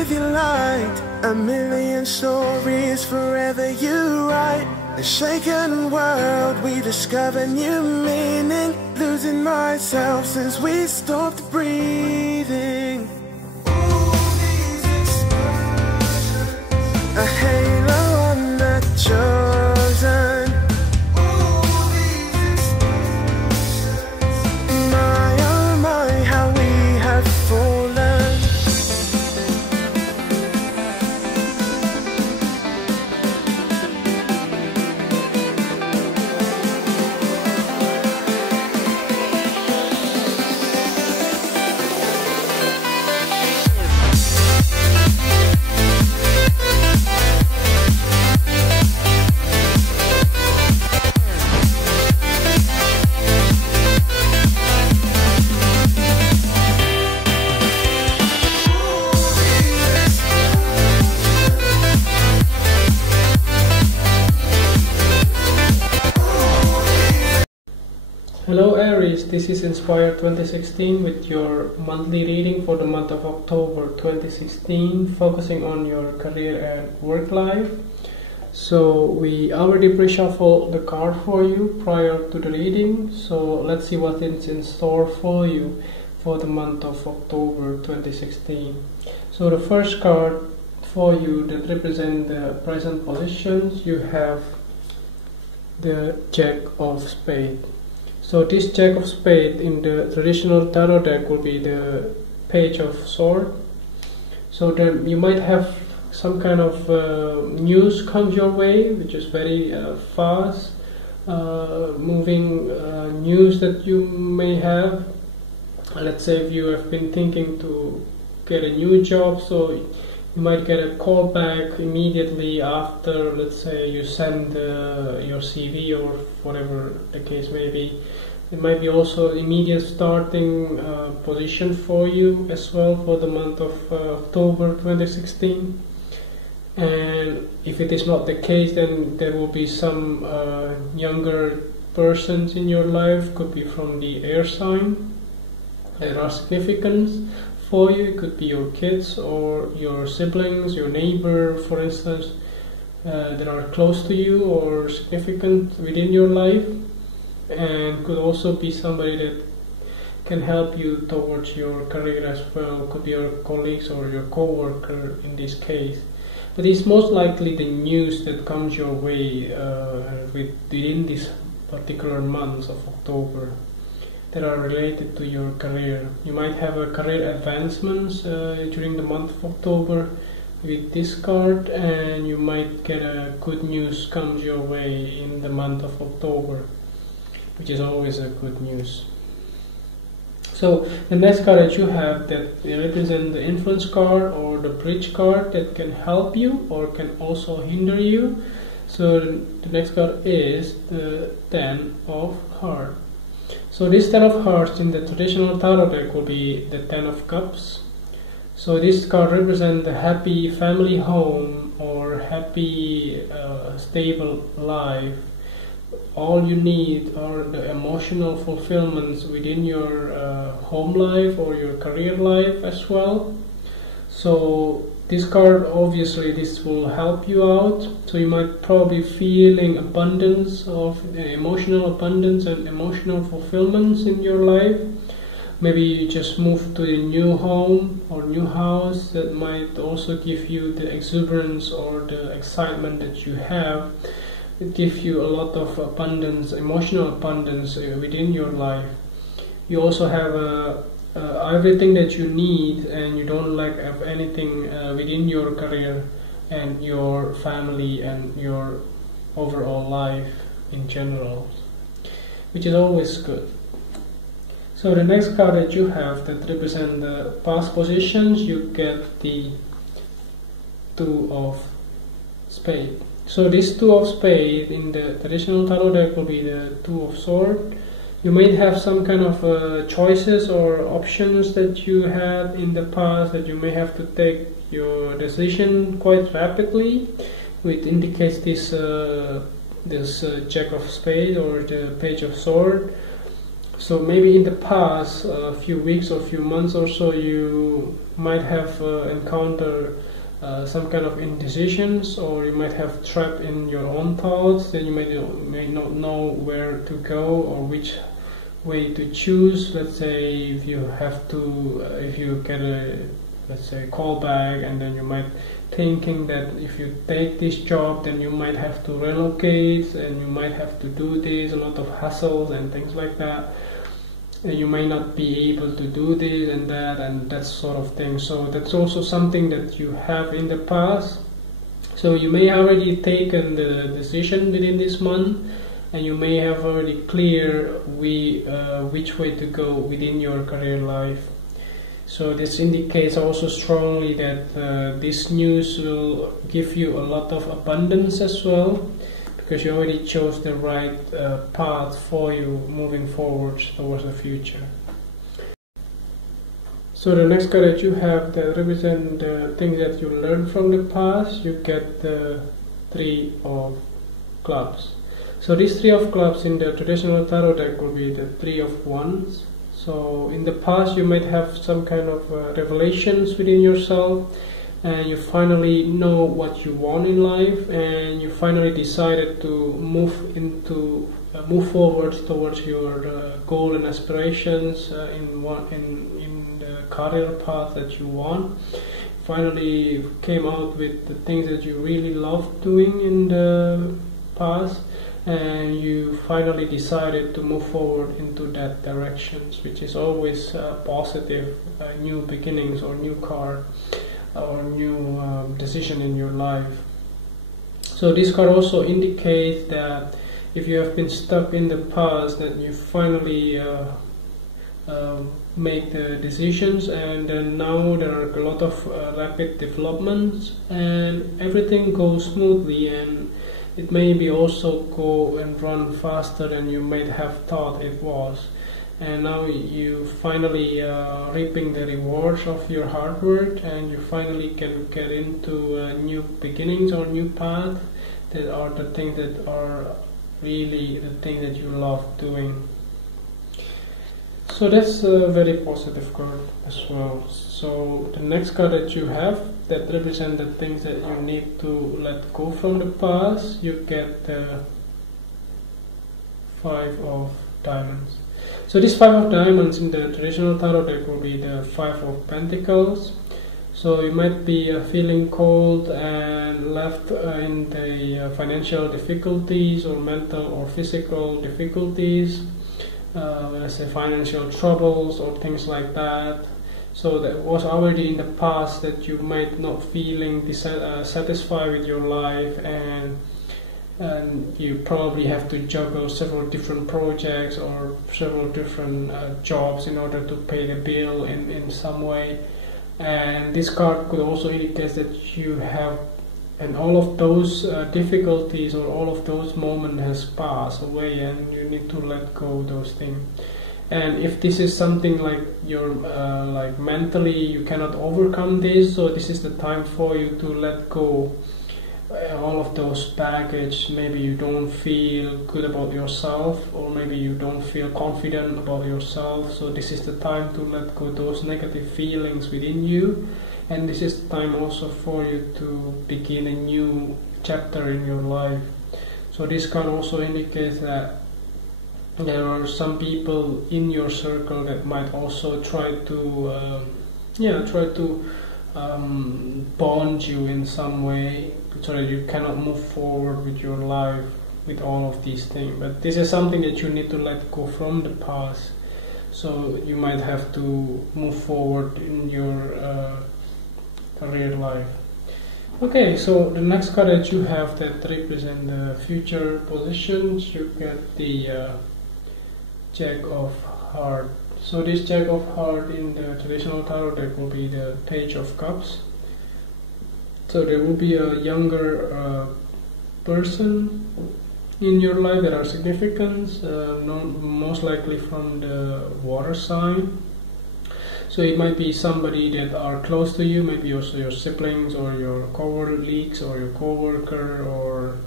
if you liked. A million stories forever you write. A shaken world, we discover new meaning. Losing myself since we stopped breathing. A halo on the chosen. My oh my, how we have fallen. Hello Aries, this is Inspire 2016 with your monthly reading for the month of October 2016, focusing on your career and work life. So we already pre-shuffled the card for you prior to the reading, so let's see what is in store for you for the month of October 2016. So the first card for you that represents the present positions, you have the Jack of Spades. So this Jack of Spades in the traditional tarot deck will be the Page of Swords. So then you might have some kind of news comes your way, which is very fast moving news that you may have. Let's say if you have been thinking to get a new job, so you might get a call back immediately after, let's say, you send your CV or whatever the case may be. It might be also immediate starting position for you as well for the month of October 2016. And if it is not the case, then there will be some younger persons in your life, could be from the air sign, that are significant for you. It could be your kids or your siblings, your neighbor, for instance, that are close to you or significant within your life, and could also be somebody that can help you towards your career as well. Could be your colleagues or your co-worker in this case, but it's most likely the news that comes your way within this particular month of October that are related to your career. You might have a career advancements during the month of October with this card, and you might get a good news comes your way in the month of October, which is always a good news. So the next card that you have that represent the influence card or the bridge card that can help you or can also hinder you. So the next card is the Ten of Hearts. So this Ten of Hearts in the traditional tarot deck will be the Ten of Cups. So this card represents the happy family home or happy stable life. All you need are the emotional fulfillments within your home life or your career life as well. So this card, obviously this will help you out. So you might probably feeling abundance of emotional abundance and emotional fulfillments in your life. Maybe you just moved to a new home or new house that might also give you the exuberance or the excitement that you have. It gives you a lot of abundance, emotional abundance within your life. You also have everything that you need, and you don't lack of anything within your career and your family and your overall life in general, which is always good. So the next card that you have that represent the past positions, you get the Two of Spades. So this Two of Spades in the traditional tarot deck will be the Two of Swords. You might have some kind of choices or options that you had in the past that you may have to take your decision quite rapidly, which indicates this Jack of Spades or the Page of Swords. So maybe in the past few weeks or few months or so, you might have encountered some kind of indecisions, or you might have trapped in your own thoughts. Then you may not know where to go or which way to choose. Let's say if you have to, if you get a, let's say, call back, and then you might thinking that if you take this job, then you might have to relocate, and you might have to do this, a lot of hassles and things like that. And you may not be able to do this and that sort of thing. So that's also something that you have in the past. So you may have already taken the decision within this month, and you may have already clear which way to go within your career life. So this indicates also strongly that this news will give you a lot of abundance as well, because you already chose the right path for you moving forward towards the future. So the next card that you have that represent the things that you learned from the past, you get the Three of Clubs. So this Three of Clubs in the traditional tarot deck will be the Three of Wands. So in the past you might have some kind of revelations within yourself, and you finally know what you want in life, and you finally decided to move forward towards your goal and aspirations in the career path that you want. Finally came out with the things that you really loved doing in the past, and you finally decided to move forward into that direction, which is always positive, new beginnings or new card or new decision in your life. So this card also indicates that if you have been stuck in the past, that you finally make the decisions, and then now there are a lot of rapid developments, and everything goes smoothly, and it may be also go and run faster than you might have thought it was. And now you finally reaping the rewards of your hard work, and you finally can get into new beginnings or new path that are the things that are really the thing that you love doing. So that's a very positive card as well. So the next card that you have that represent the things that you need to let go from the past, you get the Five of Diamonds. So this Five of Diamonds in the traditional tarot deck will be the Five of Pentacles. So you might be feeling cold and left in the financial difficulties or mental or physical difficulties, let's say financial troubles or things like that. So that was already in the past that you might not feeling satisfied with your life, and you probably have to juggle several different projects or several different jobs in order to pay the bill in some way. And this card could also indicate that you have, and all of those difficulties or all of those moments has passed away, and you need to let go of those things. And if this is something like you're like mentally you cannot overcome this, so this is the time for you to let go all of those baggage. Maybe you don't feel good about yourself, or maybe you don't feel confident about yourself, so this is the time to let go those negative feelings within you. And this is the time also for you to begin a new chapter in your life. So this card also indicates that there are some people in your circle that might also try to bond you in some way, so that you cannot move forward with your life with all of these things. But this is something that you need to let go from the past, so you might have to move forward in your career life. Okay, so the next card that you have that represent the future positions, you get the Jack of Hearts. So this Jack of Hearts in the traditional tarot deck will be the Page of Cups. So there will be a younger person in your life that are significant, most likely from the water sign. So it might be somebody that are close to you, maybe also your siblings or your colleagues or your co-worker, or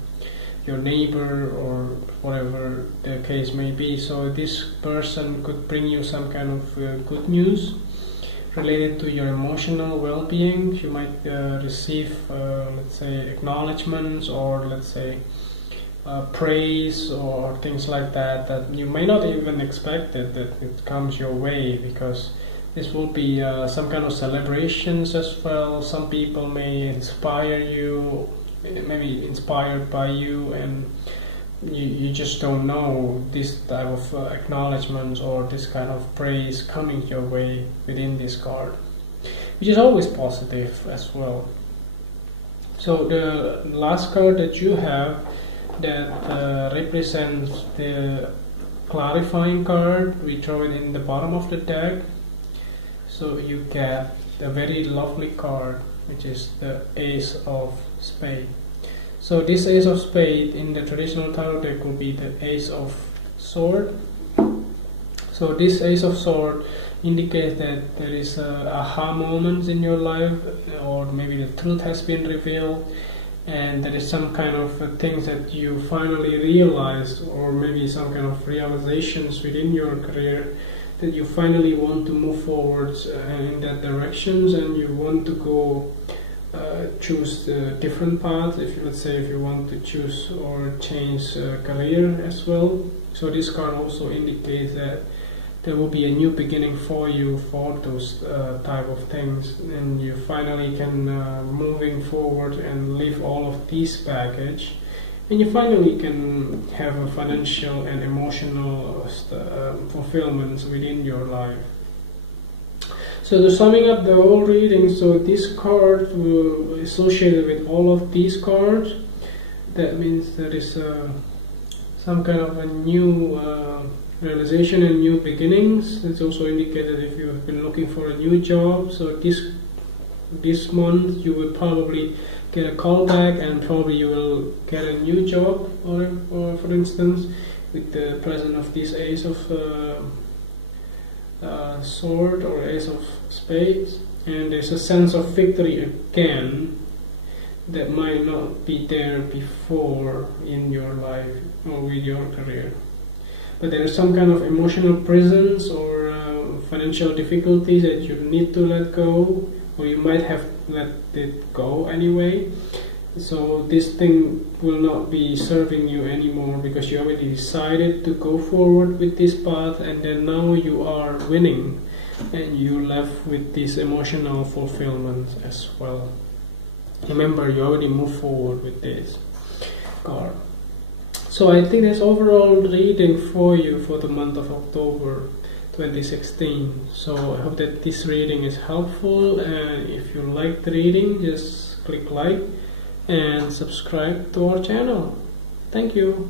your neighbor or whatever the case may be. So this person could bring you some kind of good news related to your emotional well-being. You might receive, let's say, acknowledgements, or let's say praise, or things like that, that you may not even expect it, that it comes your way, because this will be some kind of celebrations as well. Some people may inspire you, maybe inspired by you, and you just don't know this type of acknowledgements or this kind of praise coming your way within this card, which is always positive as well. So the last card that you have that represents the clarifying card, we throw it in the bottom of the deck. So you get a very lovely card, which is the Ace of Spades. So this Ace of Spades in the traditional tarot deck will be the Ace of Swords. So this Ace of Swords indicates that there is aha moments in your life, or maybe the truth has been revealed, and there is some kind of things that you finally realize, or maybe some kind of realizations within your career, that you finally want to move forward in that directions, and you want to go choose the different paths. If you, let's say, if you want to choose or change career as well. So this card also indicates that there will be a new beginning for you for those type of things, and you finally can moving forward and leave all of these baggage, and you finally can have a financial and emotional fulfillments within your life. So to summing up the whole reading, so this card will be associated with all of these cards. That means there is some kind of a new realization and new beginnings. It's also indicated if you have been looking for a new job. So this month you will probably get a call back, and probably you will get a new job, or for instance, with the presence of this Ace of Sword or Ace of Spades, and there's a sense of victory again that might not be there before in your life or with your career. But there is some kind of emotional presence or financial difficulties that you need to let go, or you might have let it go anyway. So this thing will not be serving you anymore, because you already decided to go forward with this path, and then now you are winning, and you left with this emotional fulfillment as well. Remember, you already moved forward with this card. So I think that's overall reading for you for the month of October 2016. So I hope that this reading is helpful, and if you like the reading, just click like and subscribe to our channel. Thank you.